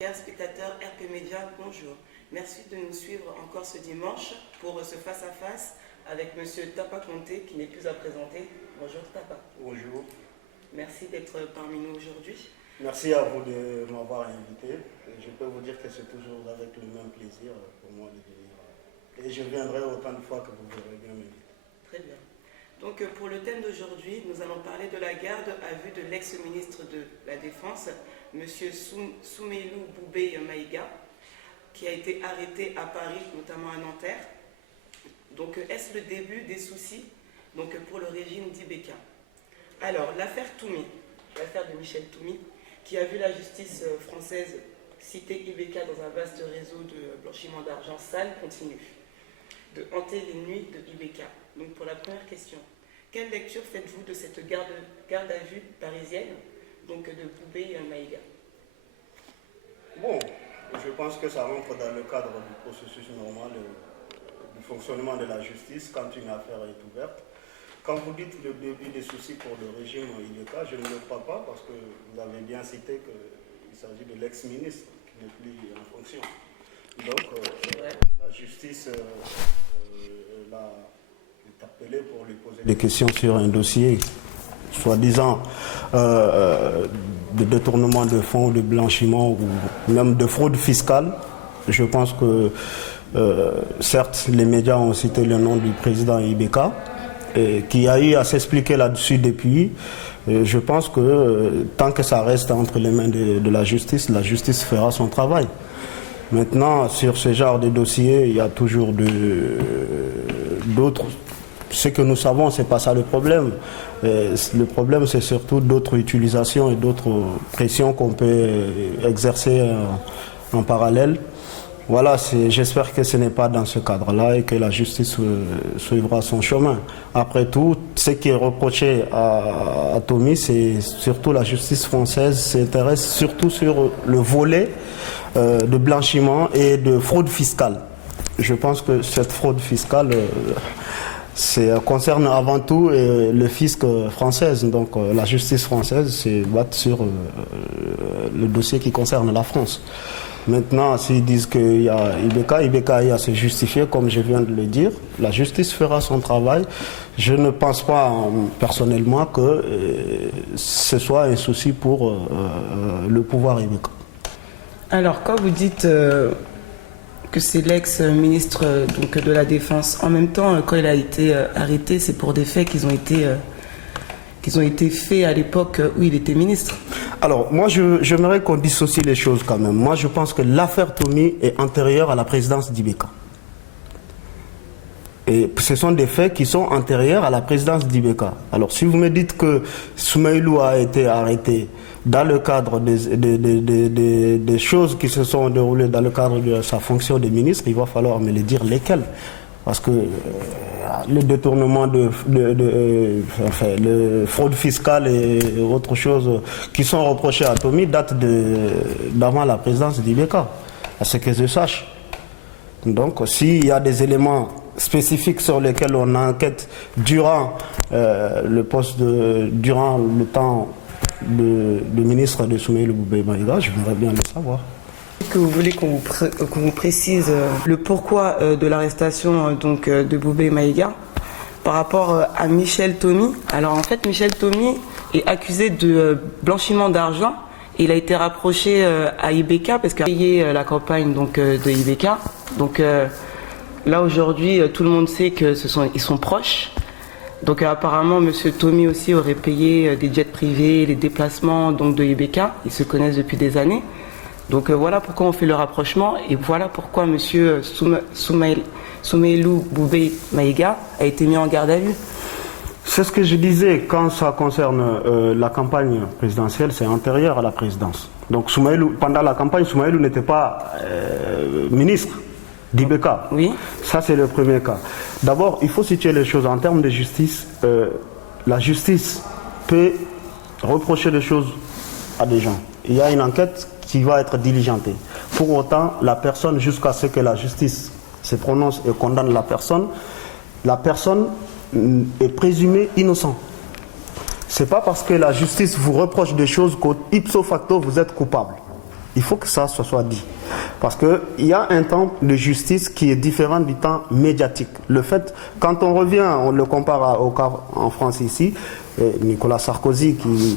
Chers spectateurs RP Média, bonjour. Merci de nous suivre encore ce dimanche pour ce face-à-face avec M. Tapa Conté qui n'est plus à présenter. Bonjour Tapa. Bonjour. Merci d'être parmi nous aujourd'hui. Merci à vous de m'avoir invité. Je peux vous dire que c'est toujours avec le même plaisir pour moi de venir. Et je viendrai autant de fois que vous voudrez bien m'inviter. Très bien. Donc pour le thème d'aujourd'hui, nous allons parler de la garde à vue de l'ex-ministre de la Défense, M. Soumeylou Boubèye Maïga, qui a été arrêté à Paris, notamment à Nanterre. Donc est-ce le début des soucis pour le régime d'Ibeka? Alors l'affaire Toumi, l'affaire de Michel Toumi, qui a vu la justice française citer Ibeka dans un vaste réseau de blanchiment d'argent sale, continue de hanter les nuits de Ibeka. Donc pour la première question, quelle lecture faites-vous de cette garde à vue parisienne, donc de Boubèye Maïga? Bon, je pense que ça rentre dans le cadre du processus normal du fonctionnement de la justice quand une affaire est ouverte. Quand vous dites le début des soucis pour le régime Ibeka, je ne le crois pas parce que vous avez bien cité qu'il s'agit de l'ex-ministre qui n'est plus en fonction. Donc la justice l'a appelé pour lui poser des questions sur un dossier soi-disant de détournement de fonds, de blanchiment ou même de fraude fiscale. Je pense que certes les médias ont cité le nom du président Ibeka qui a eu à s'expliquer là-dessus depuis. Je pense que tant que ça reste entre les mains de la justice fera son travail. Maintenant, sur ce genre de dossier, il y a toujours d'autres. Ce que nous savons, ce n'est pas ça le problème. Le problème, c'est surtout d'autres utilisations et d'autres pressions qu'on peut exercer en parallèle. Voilà, j'espère que ce n'est pas dans ce cadre-là et que la justice suivra son chemin. Après tout, ce qui est reproché à Toumi, c'est surtout la justice française s'intéresse surtout sur le volet de blanchiment et de fraude fiscale. Je pense que cette fraude fiscale concerne avant tout le fisc français. Donc la justice française se base sur le dossier qui concerne la France. Maintenant, s'ils disent qu'il y a Ibeka a à se justifier, comme je viens de le dire, la justice fera son travail. Je ne pense pas personnellement que ce soit un souci pour le pouvoir Ibeka. Alors, quand vous dites que c'est l'ex-ministre de la Défense, en même temps, quand il a été arrêté, c'est pour des faits qui ont été faits à l'époque où il était ministre. Alors, moi, j'aimerais qu'on dissocie les choses quand même. Moi, je pense que l'affaire Toumi est antérieure à la présidence d'Ibeka. Et ce sont des faits qui sont antérieurs à la présidence d'Ibeka. Alors, si vous me dites que Soumeylou a été arrêté dans le cadre des choses qui se sont déroulées dans le cadre de sa fonction de ministre, il va falloir me le dire lesquelles. Parce que le détournement de fraude fiscale et autres choses qui sont reprochées à Toumi datent d'avant la présidence d'Ibeka, à ce que je sache. Donc, s'il y a des éléments spécifiques sur lesquels on enquête durant durant le temps de ministre de Soumeylou Boubèye Maïga, je voudrais bien le savoir. Est-ce que vous voulez qu'on vous précise le pourquoi de l'arrestation de Boubèye Maïga par rapport à Michel Tomi? Alors en fait, Michel Tomi est accusé de blanchiment d'argent. Il a été rapproché à Ibeka parce qu'il a payé la campagne de Ibeka. Donc là aujourd'hui, tout le monde sait qu'ils sont proches. Donc apparemment, M. Tomi aussi aurait payé des jets privés, les déplacements de Ibeka. Ils se connaissent depuis des années. Donc voilà pourquoi on fait le rapprochement et voilà pourquoi M. Soumeylou Boubèye Maïga a été mis en garde à vue. C'est ce que je disais, quand ça concerne la campagne présidentielle, c'est antérieur à la présidence. Donc pendant la campagne, Soumeylou n'était pas ministre d'Ibeka. Oui. Ça, c'est le premier cas. D'abord, il faut situer les choses en termes de justice. La justice peut reprocher des choses à des gens. Il y a une enquête qui va être diligentée. Pour autant, la personne, jusqu'à ce que la justice se prononce et condamne la personne est présumée innocente. Ce n'est pas parce que la justice vous reproche des choses qu'ipso facto vous êtes coupable. Il faut que ça soit dit. Parce qu'il y a un temps de justice qui est différent du temps médiatique. Le fait, quand on revient, on le compare au cas en France ici, Nicolas Sarkozy, qui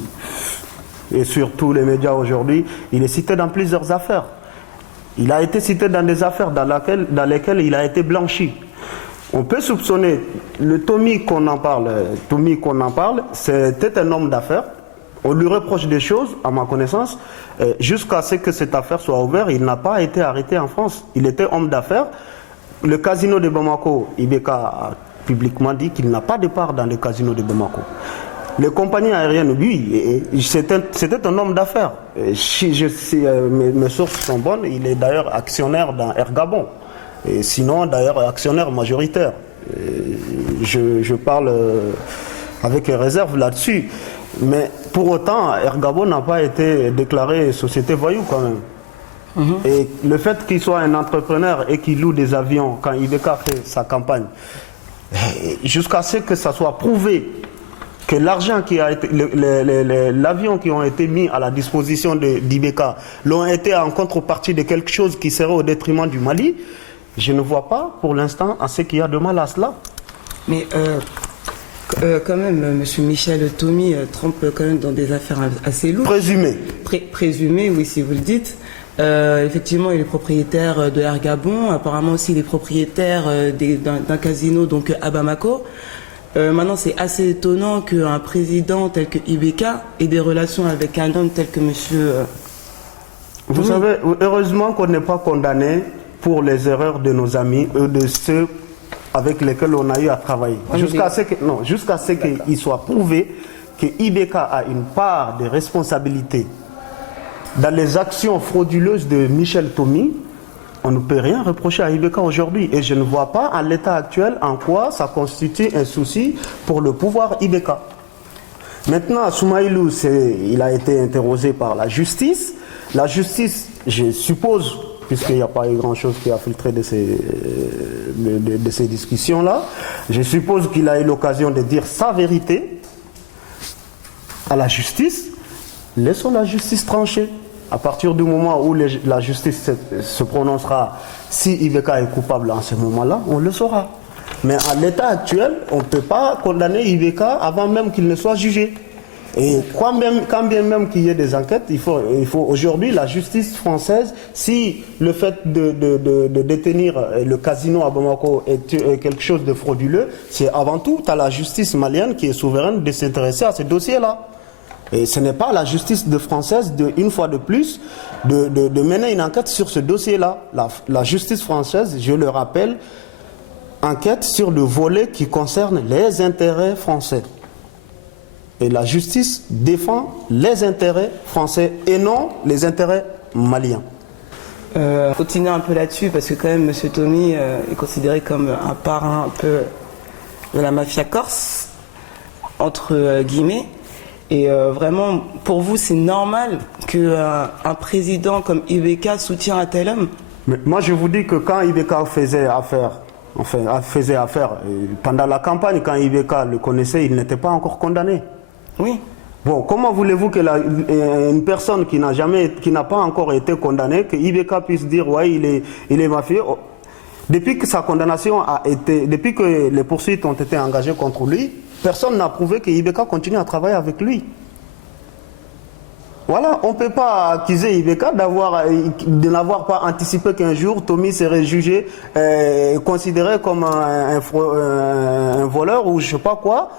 est sur tous les médias aujourd'hui, il est cité dans plusieurs affaires. Il a été cité dans des affaires dans lesquelles il a été blanchi. On peut soupçonner le Tommy qu'on en parle, c'était un homme d'affaires. On lui reproche des choses, à ma connaissance, jusqu'à ce que cette affaire soit ouverte. Il n'a pas été arrêté en France. Il était homme d'affaires. Le casino de Bamako, Ibeka a publiquement dit qu'il n'a pas de part dans le casino de Bamako. Les compagnies aériennes, lui, c'était un homme d'affaires. Mes sources sont bonnes. Il est d'ailleurs actionnaire dans Air Gabon. Et sinon, d'ailleurs, actionnaire majoritaire. Je parle avec réserve là-dessus. Mais pour autant, Air Gabon n'a pas été déclaré société voyou quand même. Et le fait qu'il soit un entrepreneur et qu'il loue des avions quand Ibeka fait sa campagne, jusqu'à ce que ça soit prouvé que l'argent qui a été, l'avion qui ont été mis à la disposition d'Ibeka l'ont été en contrepartie de quelque chose qui serait au détriment du Mali, je ne vois pas pour l'instant à ce qu'il y a de mal à cela. Mais quand même, M. Michel Tommy trempe quand même dans des affaires assez lourdes. Présumé. Présumé, oui, si vous le dites. Effectivement, il est propriétaire de Air Gabon. Apparemment aussi, il est propriétaire d'un casino donc, à Bamako. Maintenant, c'est assez étonnant qu'un président tel que Ibeka ait des relations avec un homme tel que M. Vous savez, heureusement qu'on n'est pas condamné pour les erreurs de nos amis, de ceux avec lesquels on a eu à travailler. Jusqu'à ce qu'il soit prouvé que Ibeka a une part de responsabilité dans les actions frauduleuses de Michel Tommy. On ne peut rien reprocher à Ibeka aujourd'hui. Et je ne vois pas à l'état actuel en quoi ça constitue un souci pour le pouvoir Ibeka. Maintenant, Soumaïlou, il a été interrogé par la justice. La justice, je suppose, puisqu'il n'y a pas eu grand-chose qui a filtré de ces discussions-là, je suppose qu'il a eu l'occasion de dire sa vérité à la justice. Laissons la justice trancher. À partir du moment où la justice se prononcera, si Ibeka est coupable en ce moment-là, on le saura. Mais à l'état actuel, on ne peut pas condamner Ibeka avant même qu'il ne soit jugé. Et quand bien même qu'il y ait des enquêtes, il faut aujourd'hui la justice française, si le fait de détenir le casino à Bamako est quelque chose de frauduleux, c'est avant tout à la justice malienne qui est souveraine de s'intéresser à ces dossiers-là. Et ce n'est pas la justice française, une fois de plus, de mener une enquête sur ce dossier-là. La justice française, je le rappelle, enquête sur le volet qui concerne les intérêts français. Et la justice défend les intérêts français et non les intérêts maliens. Continuer un peu là-dessus, parce que quand même, M. Tommy est considéré comme un parrain un peu de la mafia corse, entre guillemets. Et vraiment, pour vous, c'est normal qu'un président comme Ibeka soutient un tel homme? Mais moi, je vous dis que quand Ibeka faisait affaire, pendant la campagne, quand Ibeka le connaissait, il n'était pas encore condamné. Oui. Bon, comment voulez-vous que une personne qui n'a pas encore été condamnée, que Ibeka puisse dire ouais, il est mafieux? Depuis que sa condamnation depuis que les poursuites ont été engagées contre lui, personne n'a prouvé que Ibeka continue à travailler avec lui. Voilà, on ne peut pas accuser Ibeka de n'avoir pas anticipé qu'un jour Tommy serait jugé, considéré comme un voleur ou je ne sais pas quoi,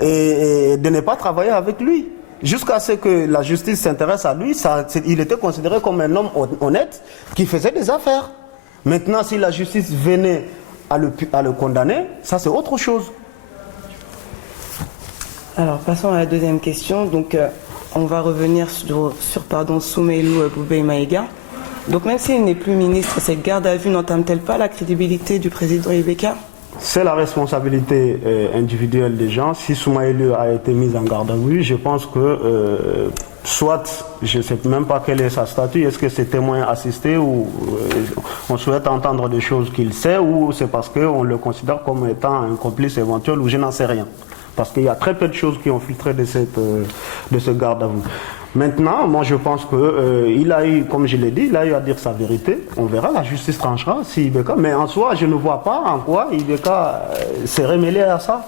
et de ne pas travailler avec lui. Jusqu'à ce que la justice s'intéresse à lui, il était considéré comme un homme honnête qui faisait des affaires. Maintenant, si la justice venait à le condamner, ça c'est autre chose. Alors, passons à la deuxième question. Donc, on va revenir sur Soumaïlou Boubèye Maïga. Donc, même s'il n'est plus ministre, cette garde à vue n'entame-t-elle pas la crédibilité du président Ibeka? C'est la responsabilité individuelle des gens. Si Soumaïlou a été mis en garde à vue, je pense que soit, je ne sais même pas quel est sa statut, est-ce que c'est témoin assisté ou on souhaite entendre des choses qu'il sait, ou c'est parce qu'on le considère comme étant un complice éventuel, ou je n'en sais rien. Parce qu'il y a très peu de choses qui ont filtré de ce garde à vue. Maintenant, moi je pense qu'il a eu, comme je l'ai dit, il a eu à dire sa vérité. On verra, la justice tranchera si Ibeka. Mais en soi, je ne vois pas en quoi Ibeka s'est remêlé à ça.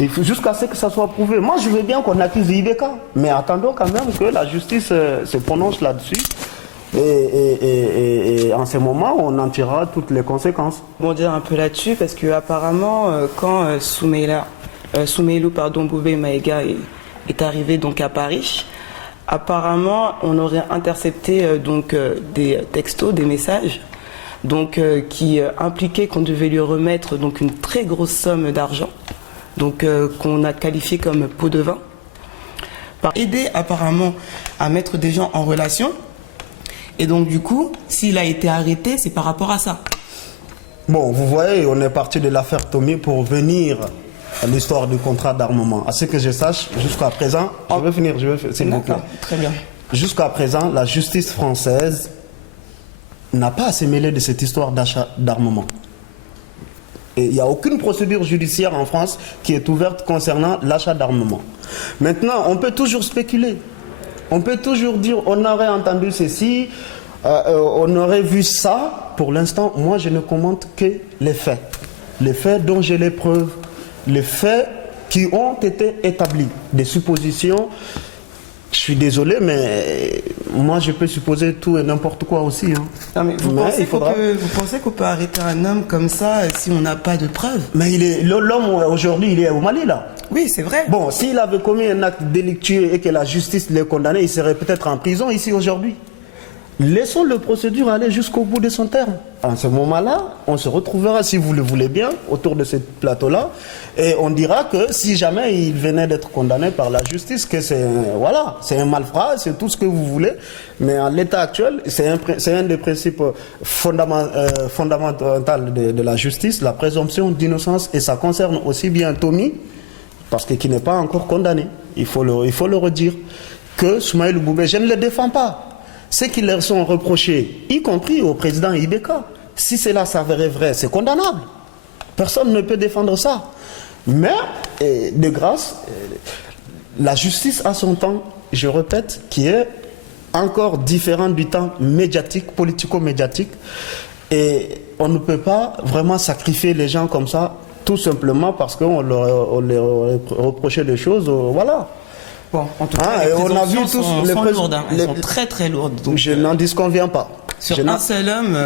Jusqu'à ce que ça soit prouvé. Moi je veux bien qu'on accuse Ibeka, mais attendons quand même que la justice se prononce là-dessus. Et en ce moment, on en tirera toutes les conséquences. Bon, dire un peu là-dessus, parce que apparemment, quand Soumeilou Boubé Maïga est arrivé donc à Paris, apparemment, on aurait intercepté des textos, des messages, qui impliquaient qu'on devait lui remettre donc une très grosse somme d'argent, qu'on a qualifié comme pot de vin, par aider apparemment à mettre des gens en relation. Et donc du coup, s'il a été arrêté, c'est par rapport à ça. Bon, vous voyez, on est parti de l'affaire Tommy pour venir à l'histoire du contrat d'armement. À ce que je sache, jusqu'à présent, je vais finir, s'il vous plaît. Très bien. Jusqu'à présent, la justice française n'a pas à se mêler de cette histoire d'achat d'armement. Et il n'y a aucune procédure judiciaire en France qui est ouverte concernant l'achat d'armement. Maintenant, on peut toujours spéculer. On peut toujours dire, on aurait entendu ceci, on aurait vu ça. Pour l'instant, moi, je ne commente que les faits. Les faits dont j'ai les preuves. Les faits qui ont été établis. Des suppositions, je suis désolé, mais moi, je peux supposer tout et n'importe quoi aussi. Hein. Non, mais vous pensez qu'on peut arrêter un homme comme ça si on n'a pas de preuves? Mais l'homme, aujourd'hui, il est au Mali, là. Oui, c'est vrai. Bon, s'il avait commis un acte délictueux et que la justice l'ait condamné, il serait peut-être en prison ici aujourd'hui. Laissons la procédure aller jusqu'au bout de son terme. En ce moment-là, on se retrouvera, si vous le voulez bien, autour de ce plateau-là, et on dira que si jamais il venait d'être condamné par la justice, que c'est un malfrat, c'est tout ce que vous voulez, mais en l'état actuel, c'est un des principes fondamentaux de la justice, la présomption d'innocence, et ça concerne aussi bien Tommy, parce qu'il n'est pas encore condamné, il faut le redire, que Soumeilou Boubé, je ne le défends pas. Ce qui leur sont reprochés, y compris au président Ibeka, si cela s'avérait vrai, c'est condamnable. Personne ne peut défendre ça. Mais, de grâce, la justice a son temps, je répète, qui est encore différent du temps médiatique, politico-médiatique. Et on ne peut pas vraiment sacrifier les gens comme ça, tout simplement parce qu'on leur reprochait des choses, voilà. Bon, en tout cas, les présomptions sont lourdes, hein. Elles sont très très lourdes. Donc, je n'en disconviens pas. Sur un seul homme...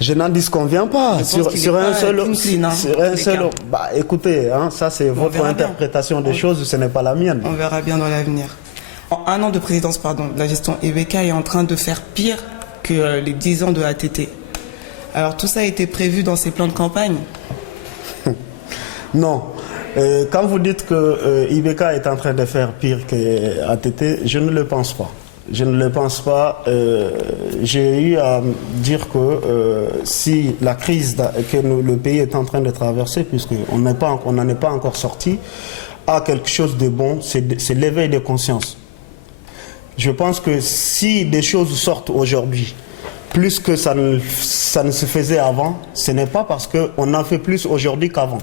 je n'en disconviens pas. Sur un seul homme. Bah, écoutez, hein, ça c'est votre interprétation des choses, ce n'est pas la mienne. On verra bien dans l'avenir. En un an de présidence, la gestion Ibeka est en train de faire pire que les 10 ans de ATT. Alors tout ça a été prévu dans ses plans de campagne? Non. Quand vous dites que Ibeka est en train de faire pire que ATT, je ne le pense pas. Je ne le pense pas. J'ai eu à dire que si la crise que le pays est en train de traverser, puisqu'on n'en est pas encore sorti, a quelque chose de bon, c'est l'éveil de conscience. Je pense que si des choses sortent aujourd'hui, plus que ça ne se faisait avant, ce n'est pas parce qu'on en fait plus aujourd'hui qu'avant.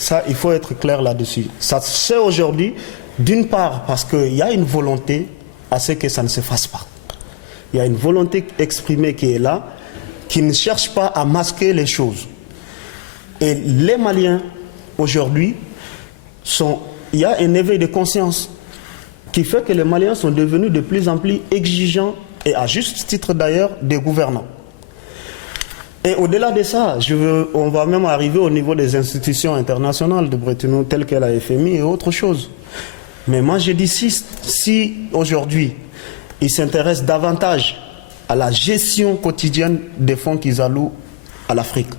Ça, il faut être clair là-dessus. Ça se fait aujourd'hui, d'une part, parce qu'il y a une volonté à ce que ça ne se fasse pas. Il y a une volonté exprimée qui est là, qui ne cherche pas à masquer les choses. Et les Maliens, aujourd'hui, il y a un éveil de conscience qui fait que les Maliens sont devenus de plus en plus exigeants, et à juste titre d'ailleurs, des gouvernants. Et au-delà de ça, on va même arriver au niveau des institutions internationales de Bretton Woods, telles que la FMI et autre chose. Mais moi je dis, si aujourd'hui, ils s'intéressent davantage à la gestion quotidienne des fonds qu'ils allouent à l'Afrique,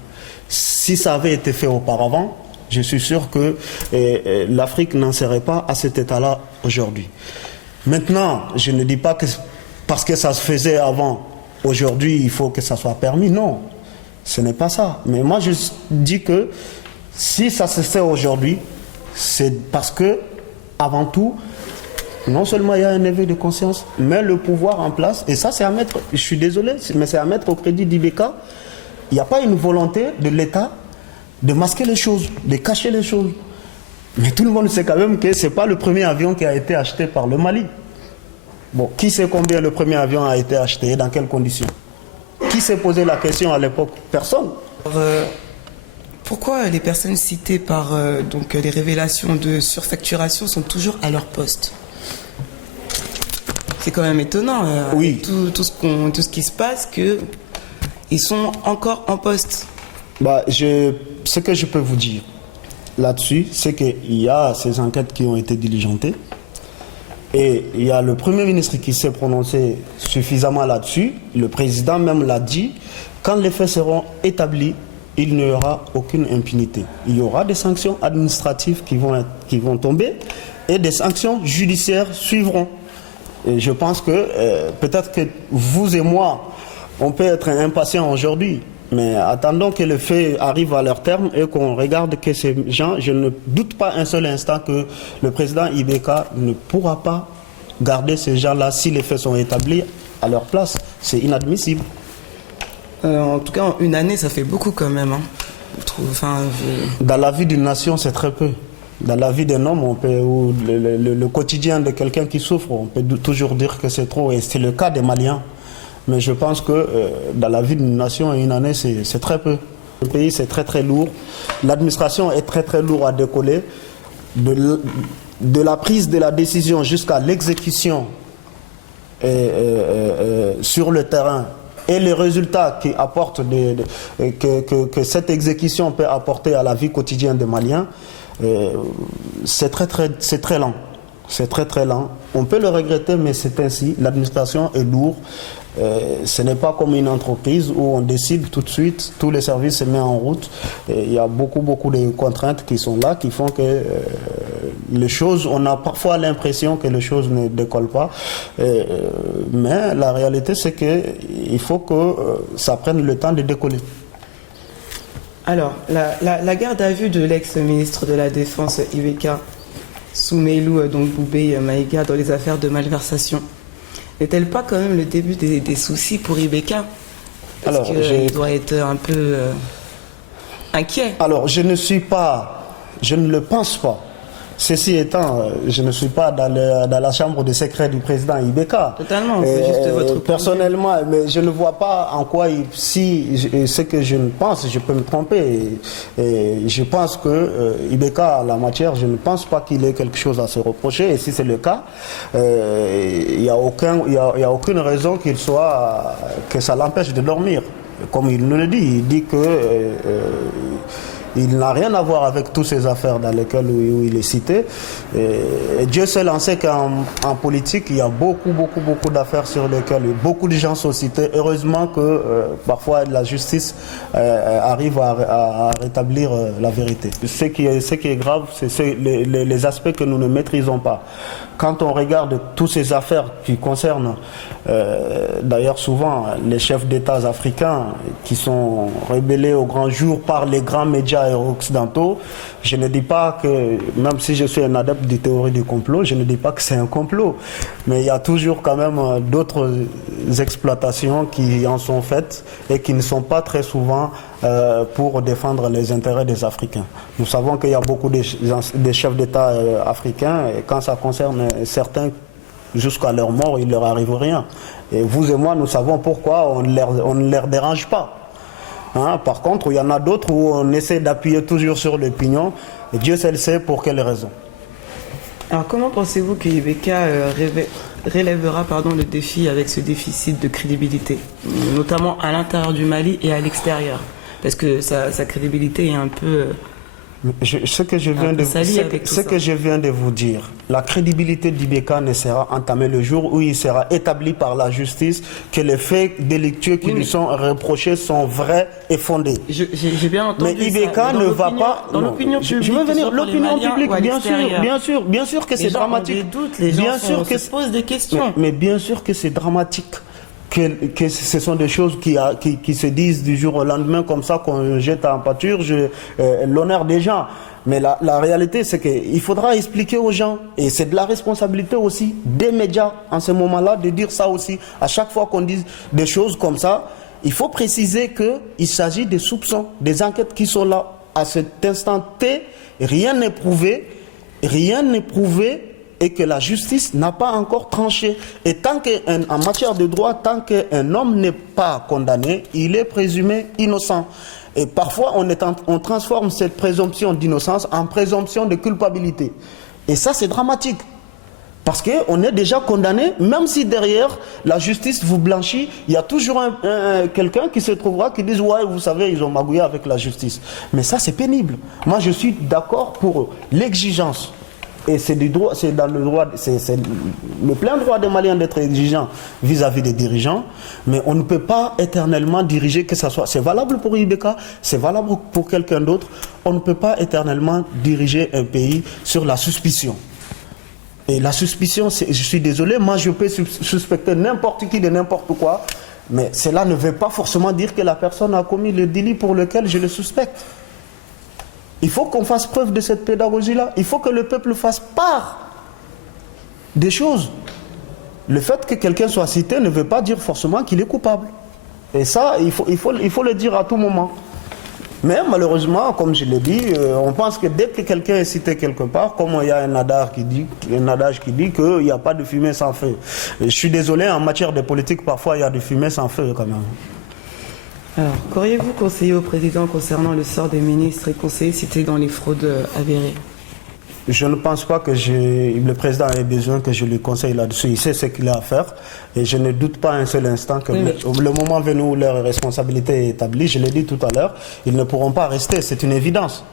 si ça avait été fait auparavant, je suis sûr que l'Afrique n'en serait pas à cet état-là aujourd'hui. Maintenant, je ne dis pas que parce que ça se faisait avant, aujourd'hui il faut que ça soit permis, non. Ce n'est pas ça. Mais moi, je dis que si ça se fait aujourd'hui, c'est parce que, avant tout, non seulement il y a un éveil de conscience, mais le pouvoir en place, et ça c'est à mettre, je suis désolé, mais c'est à mettre au crédit d'Ibeka. Il n'y a pas une volonté de l'État de masquer les choses, de cacher les choses. Mais tout le monde sait quand même que ce n'est pas le premier avion qui a été acheté par le Mali. Bon, qui sait combien le premier avion a été acheté et dans quelles conditions? Qui s'est posé la question à l'époque? Personne. Alors, pourquoi les personnes citées par donc, les révélations de surfacturation sont toujours à leur poste? C'est quand même étonnant, oui. Tout ce qui se passe, qu'ils sont encore en poste. Ce que je peux vous dire là-dessus, c'est qu'il y a ces enquêtes qui ont été diligentées et il y a le Premier ministre qui s'est prononcé suffisamment là-dessus. Le président même l'a dit, quand les faits seront établis, il n'y aura aucune impunité. Il y aura des sanctions administratives qui vont tomber et des sanctions judiciaires suivront. Et je pense que peut-être que vous et moi, on peut être impatients aujourd'hui, mais attendons que les faits arrivent à leur terme et qu'on regarde que ces gens, je ne doute pas un seul instant que le président Ibeka ne pourra pas garder ces gens-là si les faits sont établis à leur place. C'est inadmissible. En tout cas, en une année, ça fait beaucoup quand même. Hein. Dans la vie d'une nation, c'est très peu. Dans la vie d'un homme, ou le quotidien de quelqu'un qui souffre, on peut toujours dire que c'est trop. Et c'est le cas des Maliens. Mais je pense que dans la vie d'une nation, une année, c'est très peu. Le pays, c'est très très lourd. L'administration est très très lourde à décoller. De la prise de la décision jusqu'à l'exécution sur le terrain, et les résultats qui apportent que cette exécution peut apporter à la vie quotidienne des Maliens, c'est très lent. C'est très très lent. On peut le regretter, mais c'est ainsi. L'administration est lourde. Ce n'est pas comme une entreprise où on décide tout de suite, tous les services se mettent en route. Il y a beaucoup de contraintes qui sont là, qui font que les choses, on a parfois l'impression que les choses ne décollent pas. Mais la réalité, c'est qu'il faut que ça prenne le temps de décoller. Alors, la garde à vue de l'ex-ministre de la Défense, Ibeka Soumeylou Boubèye Maïga, dans les affaires de malversation, n'est-elle pas quand même le début des soucis pour Ibeka? Parce qu'il doit être un peu inquiet. Alors, je ne le pense pas. Ceci étant, je ne suis pas dans la chambre de secret du président Ibeka. Totalement, c'est juste votre personnellement, mais je ne vois pas en quoi, ce que je ne pense, je peux me tromper. Et je pense que Ibeka, en la matière, je ne pense pas qu'il ait quelque chose à se reprocher. Et si c'est le cas, il n'y a aucune raison que ça l'empêche de dormir. Comme il nous le dit, il dit que il n'a rien à voir avec toutes ces affaires dans lesquelles où il est cité. Et Dieu seul en sait qu'en politique, il y a beaucoup d'affaires sur lesquelles beaucoup de gens sont cités. Heureusement que parfois la justice arrive à rétablir la vérité. Ce qui est grave, c'est les aspects que nous ne maîtrisons pas. Quand on regarde toutes ces affaires qui concernent d'ailleurs souvent les chefs d'État africains qui sont révélés au grand jour par les grands médias occidentaux, je ne dis pas que, même si je suis un adepte des théories du complot, je ne dis pas que c'est un complot. Mais il y a toujours quand même d'autres exploitations qui en sont faites et qui ne sont pas très souvent pour défendre les intérêts des Africains. Nous savons qu'il y a beaucoup de chefs d'État africains et quand ça concerne certains, jusqu'à leur mort, il ne leur arrive rien. Et vous et moi, nous savons pourquoi on ne leur dérange pas. Hein, par contre, il y en a d'autres où on essaie d'appuyer toujours sur l'opinion et Dieu seul sait pour quelles raisons. Alors comment pensez-vous que Ibeka relèvera le défi avec ce déficit de crédibilité, notamment à l'intérieur du Mali et à l'extérieur? Parce que sa crédibilité est un peu... Ce que je viens de vous dire, la crédibilité d'Ibeka ne sera entamée le jour où il sera établi par la justice que les faits délictueux qui lui sont reprochés sont vrais et fondés. J'ai bien entendu. Mais Ibeka ne va pas. Dans l'opinion publique. Je veux venir. L'opinion publique, bien sûr que c'est dramatique. Les gens se posent des questions. Mais bien sûr que c'est dramatique. Que ce sont des choses qui se disent du jour au lendemain comme ça, qu'on jette en pâture l'honneur des gens. Mais la réalité, c'est qu'il faudra expliquer aux gens, et c'est de la responsabilité aussi des médias en ce moment-là de dire ça aussi. À chaque fois qu'on dit des choses comme ça, il faut préciser qu'il s'agit des soupçons, des enquêtes qui sont là. À cet instant T, rien n'est prouvé et que la justice n'a pas encore tranché. Et en matière de droit, tant qu'un homme n'est pas condamné, il est présumé innocent. Et parfois, on transforme cette présomption d'innocence en présomption de culpabilité. Et ça, c'est dramatique. Parce qu'on est déjà condamné, même si derrière la justice vous blanchit, il y a toujours quelqu'un qui se trouvera qui dit « ouais, vous savez, ils ont magouillé avec la justice ». Mais ça, c'est pénible. Moi, je suis d'accord pour l'exigence. Et c'est dans le droit, c'est le plein droit des Maliens d'être exigeants vis-à-vis des dirigeants, mais on ne peut pas éternellement diriger, que ça soit, c'est valable pour Ibeka, c'est valable pour quelqu'un d'autre, on ne peut pas éternellement diriger un pays sur la suspicion. Et la suspicion, je suis désolé, moi je peux suspecter n'importe qui de n'importe quoi, mais cela ne veut pas forcément dire que la personne a commis le délit pour lequel je le suspecte. Il faut qu'on fasse preuve de cette pédagogie-là. Il faut que le peuple fasse part des choses. Le fait que quelqu'un soit cité ne veut pas dire forcément qu'il est coupable. Et ça, il faut le dire à tout moment. Mais malheureusement, comme je l'ai dit, on pense que dès que quelqu'un est cité quelque part, comme il y a un adage qui dit qu'il n'y a pas de fumée sans feu. Et je suis désolé, en matière de politique, parfois il y a de fumée sans feu quand même. Alors, qu'auriez-vous conseillé au président concernant le sort des ministres et conseillers cités dans les fraudes avérées? Je ne pense pas que le président ait besoin que je lui conseille là-dessus. Il sait ce qu'il a à faire. Et je ne doute pas un seul instant que le moment venu où leur responsabilité est établie, je l'ai dit tout à l'heure, ils ne pourront pas rester. C'est une évidence.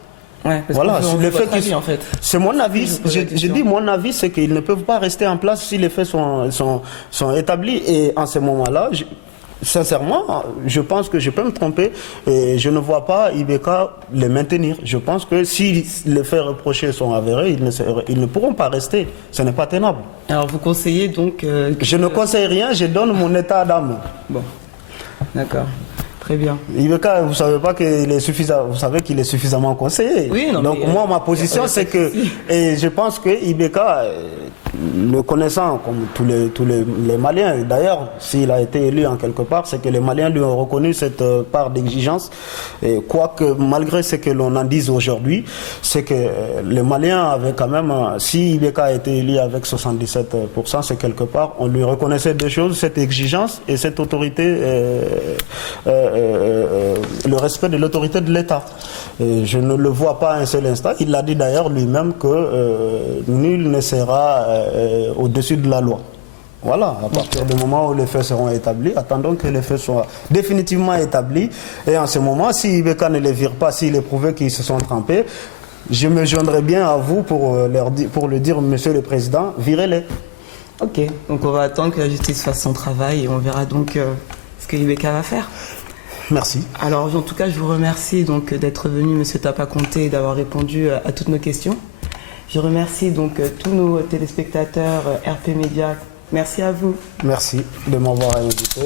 Ouais, voilà, le fait avis, en fait. C'est mon avis. J'ai dit mon avis, c'est qu'ils ne peuvent pas rester en place si les faits sont établis. Et en ce moment-là, sincèrement, je pense que je peux me tromper et je ne vois pas Ibeka les maintenir. Je pense que si les faits reprochés sont avérés, ils ne pourront pas rester. Ce n'est pas tenable. Alors vous conseillez donc... Je ne conseille rien, je donne mon état d'âme. Bon, d'accord. Très bien. Ibeka, vous savez pas qu'il est suffisant, vous savez qu'il est suffisamment conseillé. Oui, non, donc moi, ma position, c'est que, et je pense que Ibeka, le connaissant comme tous les Maliens, d'ailleurs, s'il a été élu en quelque part, c'est que les Maliens lui ont reconnu cette part d'exigence. Et quoique, malgré ce que l'on en dise aujourd'hui, c'est que les Maliens avaient quand même, si Ibeka a été élu avec 77%, c'est quelque part, on lui reconnaissait deux choses, cette exigence et cette autorité, le respect de l'autorité de l'État. Je ne le vois pas un seul instant. Il l'a dit d'ailleurs lui-même que nul ne sera au-dessus de la loi. Voilà, à partir du moment où les faits seront établis, attendons que les faits soient définitivement établis. Et en ce moment, si Ibeka ne les vire pas, s'il est prouvé qu'ils se sont trompés, je me joindrai bien à vous pour le dire, Monsieur le Président, virez-les. Ok, donc on va attendre que la justice fasse son travail et on verra donc ce que Ibeka va faire. Merci. Alors en tout cas, je vous remercie donc d'être venu, Monsieur Tapa Conté, et d'avoir répondu à toutes nos questions. Je remercie donc tous nos téléspectateurs RP Média. Merci à vous. Merci de m'avoir invité.